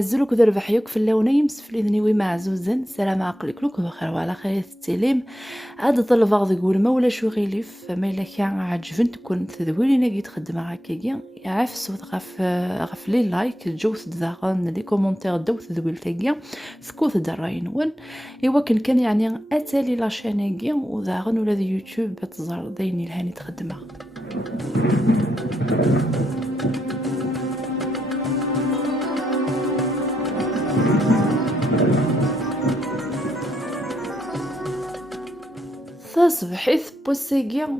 زلك درب حيوك في اللونين مسفلين وي معزوزن السلام عقلك لك بخير وعلى خير التسليم عاد طلب بعض يقول ما ولا شو غيليف ما الا كان عجبنت كنت تدويني نجي تخدم هكايا عارف الصوت غف لي لايك جوث داغن لي كومونتير دو تدويل تاقيا سكوت دراين ون ايوا كان يعني اتالي لاشانيكيا وداغن ولا دي يوتيوب تزار دايني لهاني تخدمها. تصبحيث بوسيكيا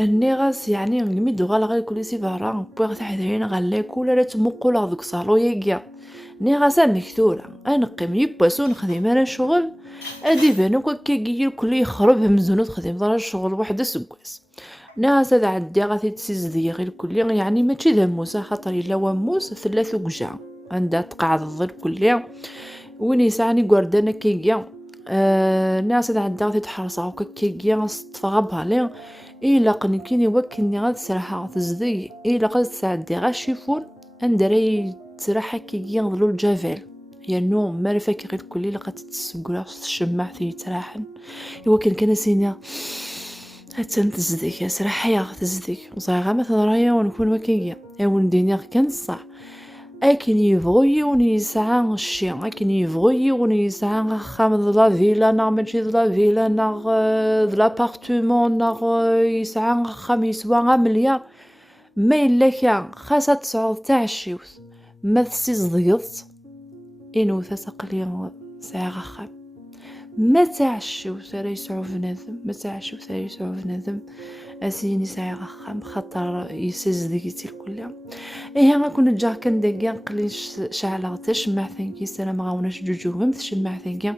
اني غاس يعني نمد غال كلسي برا بوغ تحدين غالاكل لا تمقول هذوك صالويكيا ني غاسا مكتوله انقي ملي بواسون نخدم انا شغل ادي بانو كيجي الكل يخرب مزنو تخدم دار الشغل واحد سكواس ناس هذا عندي غادي تسيزدي غير الكل يعني ماشي داموسه خاطر الا واموس ثلاث وجع عندها تقعد الظل كليا وين يسعني قردنا كيجيا الناس هذا عندها غادي تحرصها وكا كيجيا تفغبها لي إلا قنكيني وكني غاد تسرحها تزدي إلا قد تسعدي غا شيفون اندري تسرحها كي ينظلو الجافيل يعني ما فاكر غير كلي لقد تسقرا الشماع في تراحن إوا كان سينا هاتن تزديك يا سرحها يا تزديك وصايغه ما تضرايا ونكون وكيا اون دينيغ كان صح اكن يبغي ونيسعى الشي اكن يبغي ونيسعى خام لا فيلا نا ماشي لا فيلا نا لابارتمون نا يسعى خام يسوى مليار ما الا كان خاصها تصعد تاع الشيوث ما تسيزديض انو تسقلي ساعه خام ما تاع الشيوث راه يسعو بنادم ما تاع الشيوث راه يسعو بنادم اسيني ساعه خام خاطر يسيزديتي الكل ايه غنكون جا كندير نقلي شعله تشمع ثانكي سلام غاوناش جوجو مم تشمع ثانكي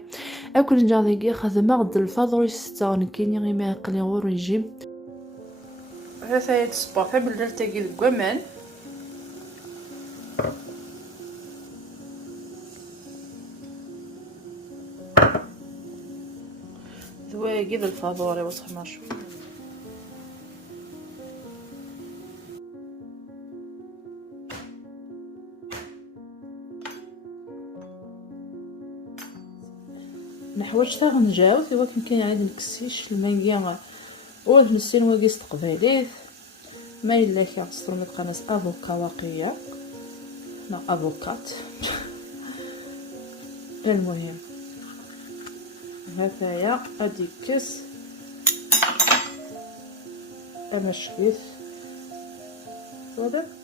اكل جا ديكي خدمه غد الفضل يستون كيني غير ما يقلي غور ريجيم هذا هي السبورت بالله تاكي الكمان ذواقي الفضل وصح ما شوف نحوج تا غنجاوز ايوا كان عاد نكسيش الماكيا ورد نسين واقيس تقباليت ما الا كيعصروا من قناص افوكا واقيه لا افوكات المهم هذايا غادي كس انا شريت هذا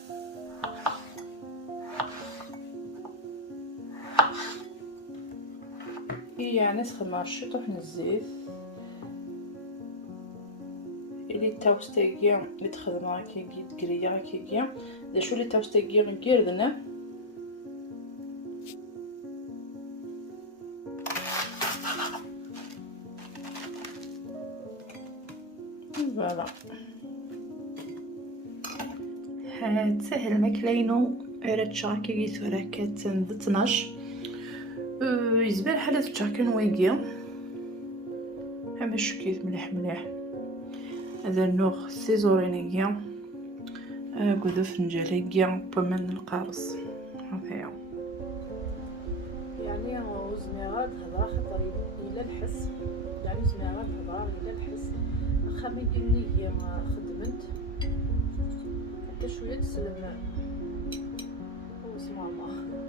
يعني سخما الشطح الزيت اللي تاوستيكيا اللي تخدمها كي تقريا كيكيا دا شو اللي تاوستيكيا نكيردنا فوالا هاد سهل ماكلينو راه تشاكي ثورا كاتن 12 يزبال حالة تشاكن ويقيا هما شكيت مليح هذا النوخ سيزورينيكيا قدو فنجاليكيا بمن القارص هذايا يعني وزميرات هضره خاطر الا الحس يعني زميرات هضره الا الحس واخا ما يديرني هي خدمت حتى شويه تسلم وسمع الله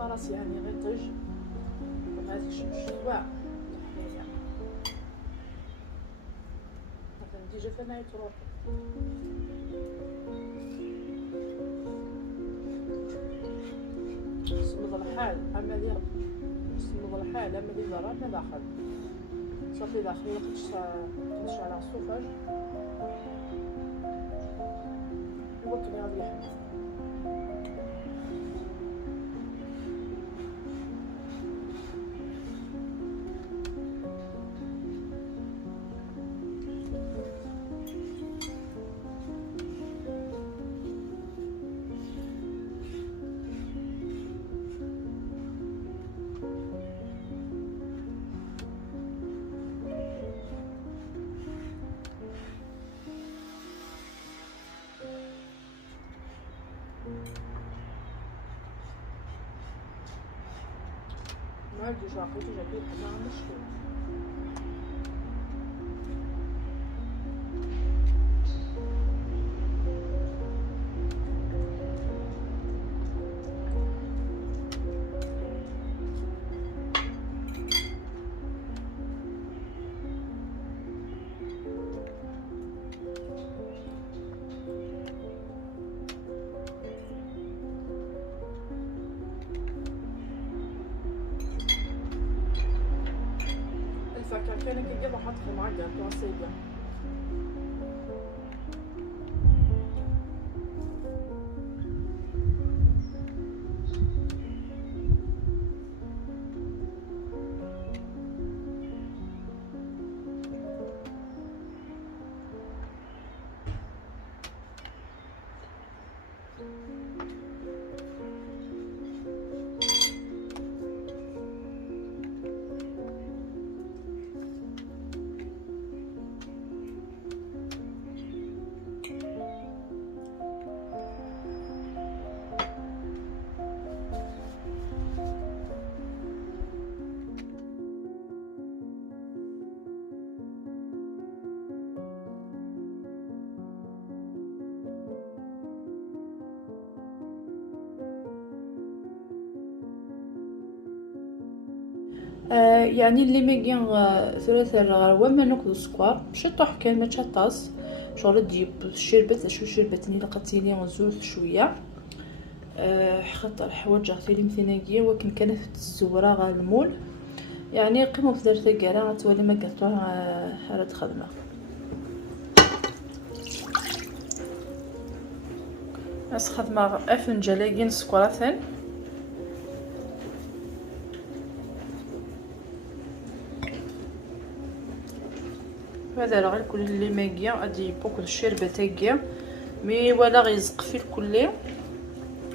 فرس يعني غير طج وما تكشف الشواع تحية مثلا ديجا فما يتروح سمض الحال اما دي سمض الحال اما دي ضرر ما داخل صافي داخل لقيتش على الصوفاج وكني غادي يحمل ما ادري شاقيته جابيه حنا مشكل. الفاكهة كان كي يجيبو حط في معقد توصيبه. يعني اللي ميقين ثلاثة الرغوة ما ناكل السكر شطح كان ما تشطاس شغل تجيب شربت شو شربتني لقيتيني غزوز شويه خاطر حوايج غتولي مثناقيه ولكن كانت الزوره غا المول يعني قيمه في درت كاع غتولي ما قطعوها راه خدمه. اس خدمه افنجه لاقين سكراثن هذا راه غير كل اللي ماكيا غادي بوكو الشربه تاكيا مي ولا غيزق في الكلي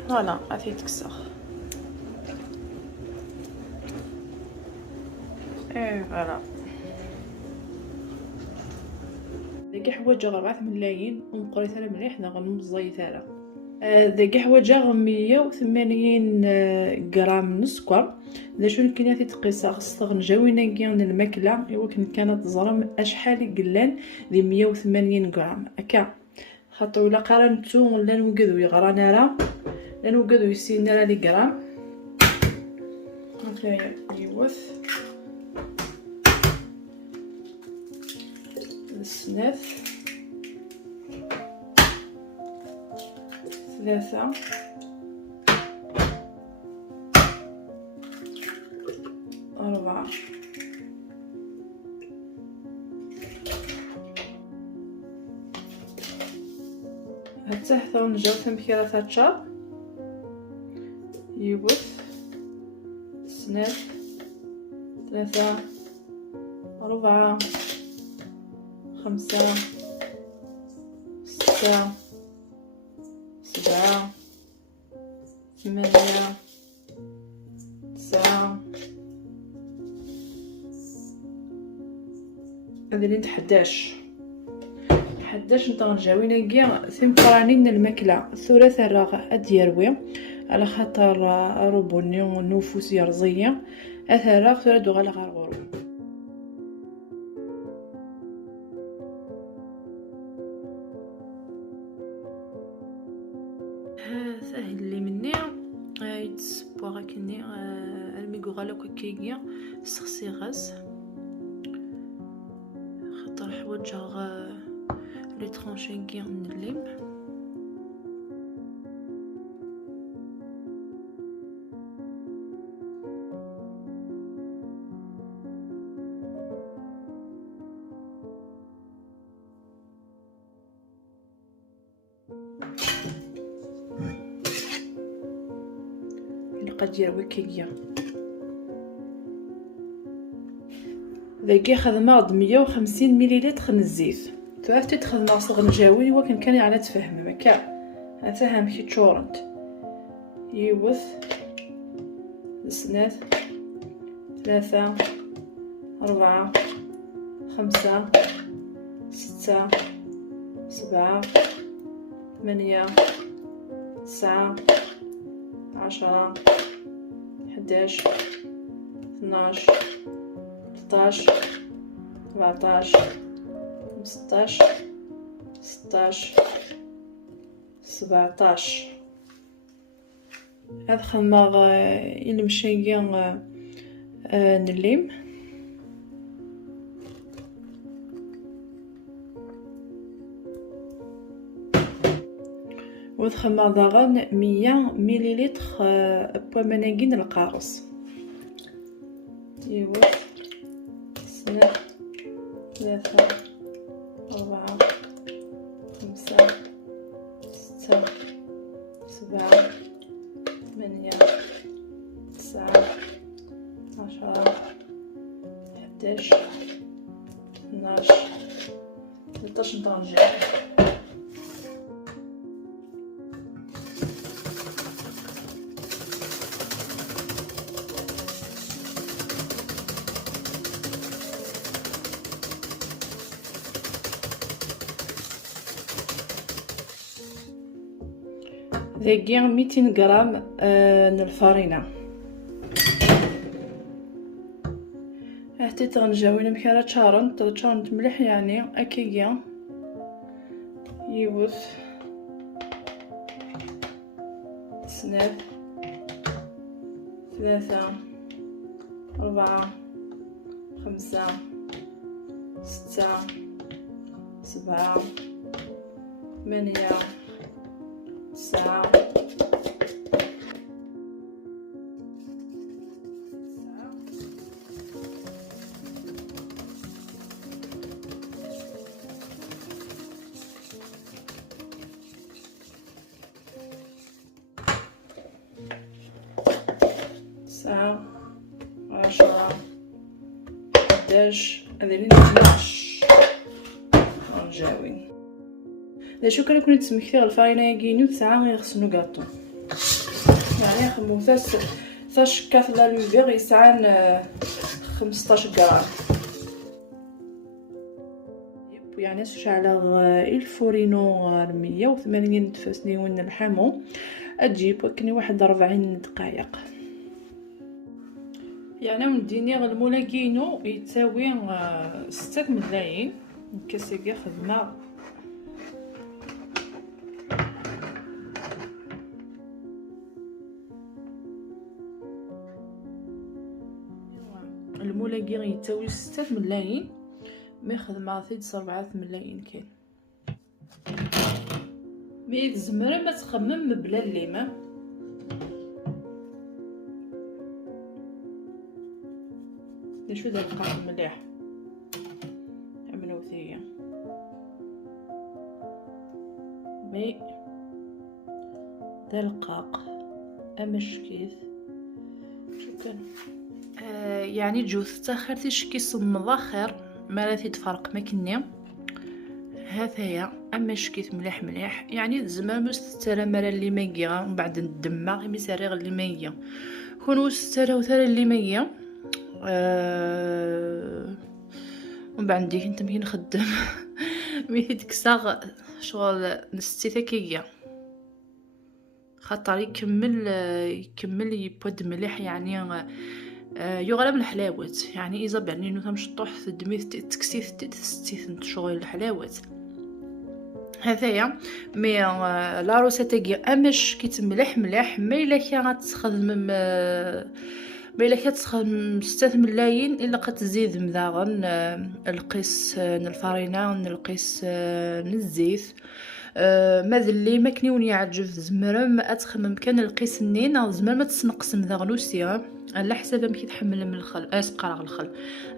فوالا غادي تكسخ فوالا داك حوايج 4 ملايين ونقريت انا مليح غنمزيت انا داك حوايج 180 غرام من السكر اذا شنو كاين في تقيسه خص غنجاوينا كاين الماكله ايوا كانت زرم اشحال قلان دي 180 غرام هكا خاطر ولا قارنتو ولا نوقدو يغرانا راه لا نوقدو يسينا راه لي غرام هكايا يوث السناف 3 4 حتى نجاو تمكيرة تاتشار يوث سناف 3 4 5 6 7 8 9 هذه 11 نتا غنجاوينا كاع ثمقراني من الماكله الثلاثه راه اديروي على خاطر روبوني ونفوس يرزيه اثرا ثلاثه غلا غرغرو ساهل اللي مني يتسبوا كني الميغو غالا كيكيا سخسي غاز خاطر حوايجها لي ترونشين كي نلم قد يروي كيكيا ذاكي خدمه 150 مليلتر من الزيت تعرفتي تخدمه صغ نجاوي ولكن كان على تفهم هكا هذا هم كي تشورنت يوث السنات 3 4 5 6 7 8 9 10 11 12 13 14 15 16 17. هاد خدمة إلا مشايا نليم وخدمة ضغن 100 مليلتر بوا مناقين القارص. ايوا 2 3 4 5 6 7 8 9 10 11 12 13 درجة. ذاكيا 200 غرام من الفرينة حتى تغنجاوين مكارا تشارنت مليح يعني اكيا يوث 2 3 4 5 6 7 8 9 10 11 هذين 12 رجاوين. شو كنت تسمكتي الفرينه ياكينو 9 يغسلو كاطو يعني خمو ثاش كاس لا لوفير يسعان 15 غرام يعني شعل الفورينو 180 تفاسنيون الحامو تجيب كني 41 دقائق يعني مديني المولا كينو يتساوي 6 ملايين كاسيكي خدمه المولاقي يتساوي 6 ملايين مي خدمه ثيد 4 ملايين كاين مي تزمر ما تخمم بلا الليمه شو ذا القاق مليح عملو ثيا مي ذا القاق امشكيث شو كان يعني جوز تاخرتي شكي صمضا خير ما لا تفرق ما كني هذايا اما شكيت مليح يعني زعما مسترا مالا اللي ماكيا ومن بعد الدماغ ميساري اللي ماكيا كون مسترا وثرا اللي ماكيا ومن بعد ديك انت مين نخدم ميت كساغ شغل نستي ثكيه خاطر يكمل يبود مليح يعني يغلب الحلاوات يعني اذا يعني انه تمشطوح تدمي تكسيف تستيث شغل الحلاوات هذايا مي لا روسيتاكي امش كي تملح ما الا كي غتخدم ما الا كتخدم 6 ملايين الا قتزيد مداغن القيس الفرينه القيس الزيت ماذا اللي ما كنيون يعجب زمرم اتخمم كان القيس النين زمرم تسنقسم ذاغنوسيا على حسب ما كيتحمل من الخل اسقرا الخل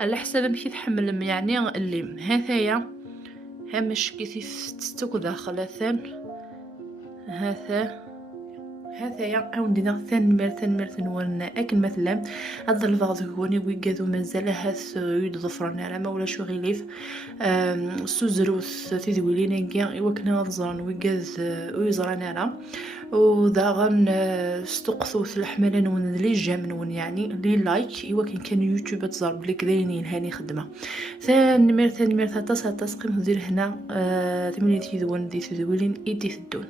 على حسب ما كيتحمل يعني اللي هذايا همش كيف تستوك داخل ثان هذايا او ندير ثان مرثن ورنا اكل مثلا هذا البعض كوني ويقادو مازال هاث يد ظفرنا على ما ولا شو غيليف سوزروث تيدويلين كاع ايوا كنا نظرن ويقاد ويزرانا لا وداغن استقثوث الحملان ون لي جامنون يعني لي لايك ايوا كان يوتيوب تزرب لك داينين هاني خدمه ثان مرثن تسقيم دير هنا ثمانية تيدوان دي تدويلين ايدي تدون